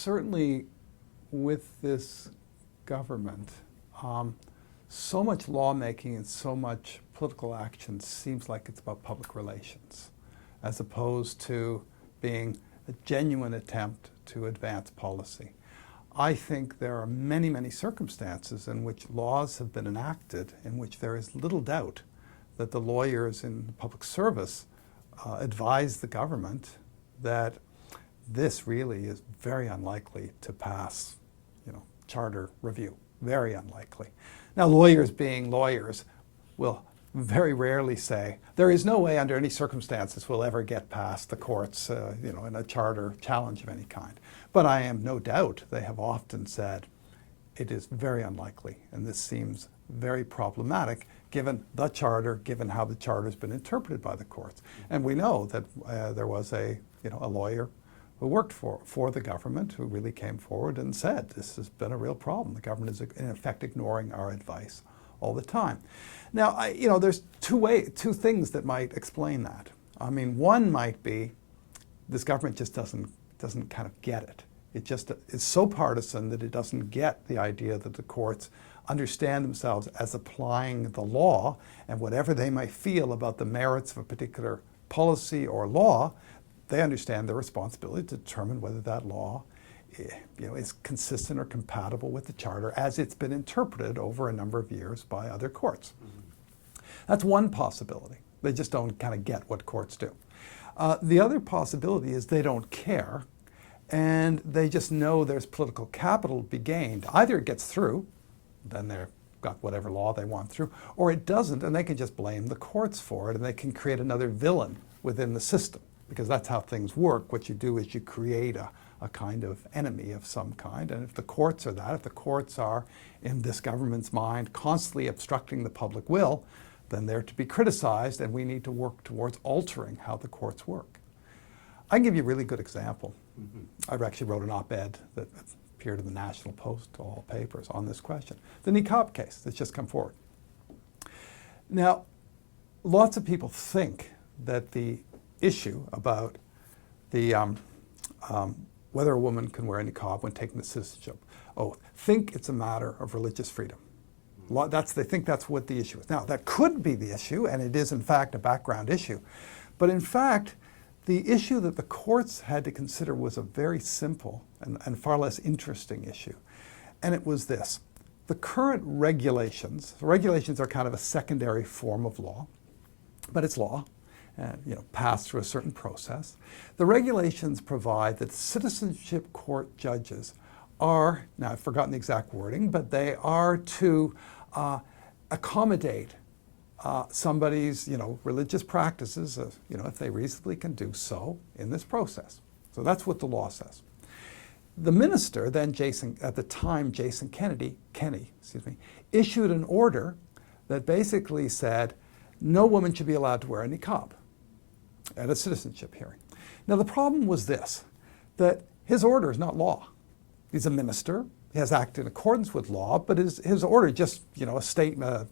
certainly with this government, so much lawmaking and so much political action seems like it's about public relations, as opposed to being a genuine attempt to advance policy. I think there are many, many circumstances in which laws have been enacted in which there is little doubt that the lawyers in public service advise the government that this really is very unlikely to pass, charter review. Very unlikely. Now, lawyers being lawyers will very rarely say, there is no way under any circumstances we'll ever get past the courts, in a charter challenge of any kind. But I am no doubt they have often said, it is very unlikely, and this seems very problematic given the charter, given how the charter has been interpreted by the courts. And we know that there was a lawyer who worked for the government who really came forward and said, this has been a real problem. The government is in effect ignoring our advice all the time. Now, there's two things that might explain that. I mean, one might be this government just doesn't kind of get it. It just is so partisan that it doesn't get the idea that the courts understand themselves as applying the law, and whatever they might feel about the merits of a particular policy or law, they understand their responsibility to determine whether that law is consistent or compatible with the charter as it's been interpreted over a number of years by other courts. Mm-hmm. That's one possibility. They just don't kind of get what courts do. The other possibility is they don't care, and they just know there's political capital to be gained. Either it gets through, then they've got whatever law they want through, or it doesn't, and they can just blame the courts for it, and they can create another villain within the system, because that's how things work. What you do is you create a kind of enemy of some kind, and if the courts are that, if the courts are, in this government's mind, constantly obstructing the public will, then they're to be criticized, and we need to work towards altering how the courts work. I can give you a really good example. Mm-hmm. I actually wrote an op-ed that appeared in the National Post, all papers, on this question. The Niqab case that's just come forward. Now, lots of people think that the issue about the whether a woman can wear a niqab when taking the citizenship oath, think it's a matter of religious freedom. They think that's what the issue is. Now, that could be the issue, and it is in fact a background issue. But in fact, the issue that the courts had to consider was a very simple and far less interesting issue. And it was this. The current regulations are kind of a secondary form of law, but it's law, and passed through a certain process. The regulations provide that citizenship court judges are, now I've forgotten the exact wording, but they are to accommodate somebody's religious practices, if they reasonably can do so in this process. So that's what the law says. The minister, then Jason Kenney, issued an order that basically said no woman should be allowed to wear a niqab at a citizenship hearing. Now the problem was this, that his order is not law. He's a minister. He has acted in accordance with law, but his order, just a statement,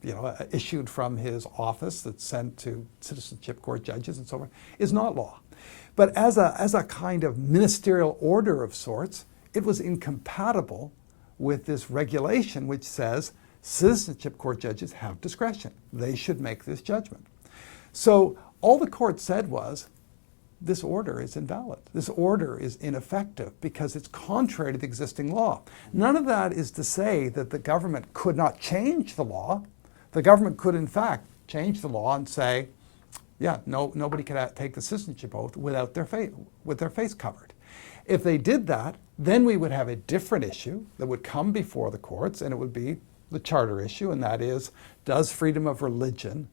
issued from his office that's sent to citizenship court judges and so on, is not law. But as a kind of ministerial order of sorts, it was incompatible with this regulation which says citizenship court judges have discretion. They should make this judgment. So all the court said was, this order is invalid. This order is ineffective because it's contrary to the existing law. None of that is to say that the government could not change the law. The government could, in fact, change the law and say, yeah, nobody can take the citizenship oath without with their face covered. If they did that, then we would have a different issue that would come before the courts, and it would be the charter issue, and that is, does freedom of religion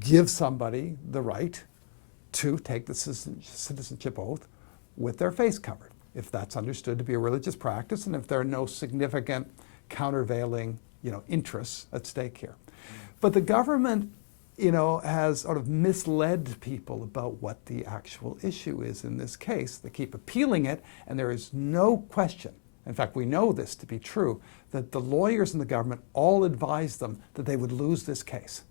give somebody the right to take the citizenship oath with their face covered, if that's understood to be a religious practice and if there are no significant countervailing interests at stake here. But the government has sort of misled people about what the actual issue is in this case. They keep appealing it, and there is no question, in fact we know this to be true, that the lawyers in the government all advised them that they would lose this case.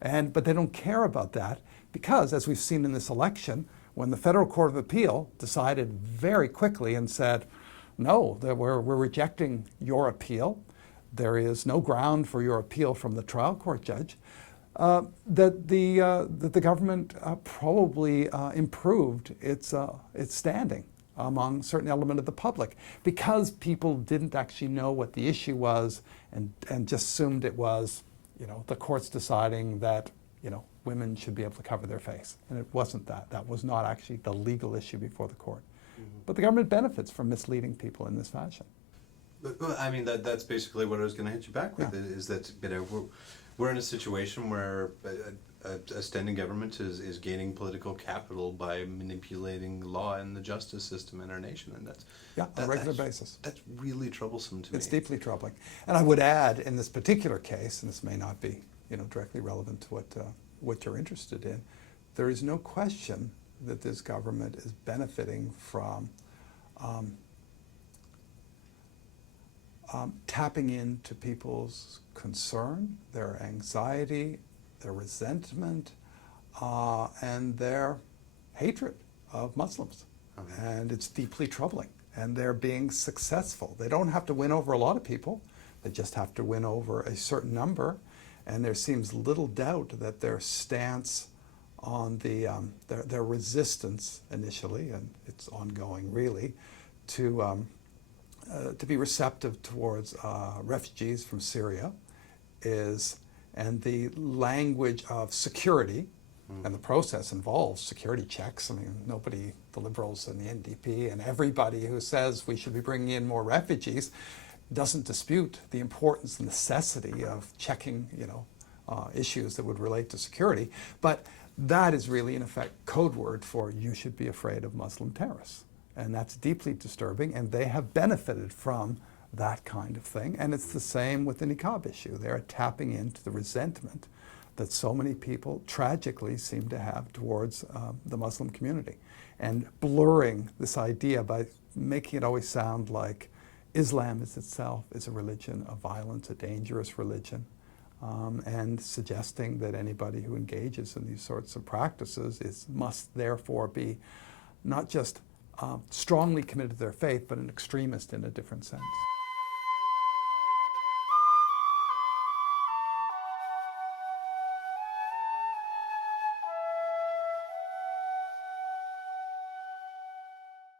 But they don't care about that because, as we've seen in this election, when the Federal Court of Appeal decided very quickly and said, no, we're rejecting your appeal. There is no ground for your appeal from the trial court judge. That the government probably improved its standing among certain element of the public, because people didn't actually know what the issue was and just assumed it was, the courts deciding that, women should be able to cover their face. And it wasn't that. That was not actually the legal issue before the court. Mm-hmm. But the government benefits from misleading people in this fashion. But, I mean, that's basically what I was going to hit you back with, is that, we're in a situation where a standing government is gaining political capital by manipulating law and the justice system in our nation, and on a regular basis. That's really troublesome to me. It's deeply troubling. And I would add, in this particular case, and this may not be directly relevant to what you're interested in, there is no question that this government is benefiting from tapping into people's concern, their anxiety, their resentment, and their hatred of Muslims. Okay. And it's deeply troubling. And they're being successful. They don't have to win over a lot of people. They just have to win over a certain number. And there seems little doubt that their stance on their resistance initially, and it's ongoing really, to be receptive towards refugees from Syria and the language of security, and the process involves security checks. I mean, the Liberals and the NDP and everybody who says we should be bringing in more refugees doesn't dispute the importance and necessity of checking, issues that would relate to security. But that is really, in effect, code word for you should be afraid of Muslim terrorists. And that's deeply disturbing, and they have benefited from that kind of thing. And it's the same with the Niqab issue. They're tapping into the resentment that so many people tragically seem to have towards the Muslim community, and blurring this idea by making it always sound like Islam itself is a religion of violence, a dangerous religion, and suggesting that anybody who engages in these sorts of practices must therefore be not just strongly committed to their faith, but an extremist in a different sense.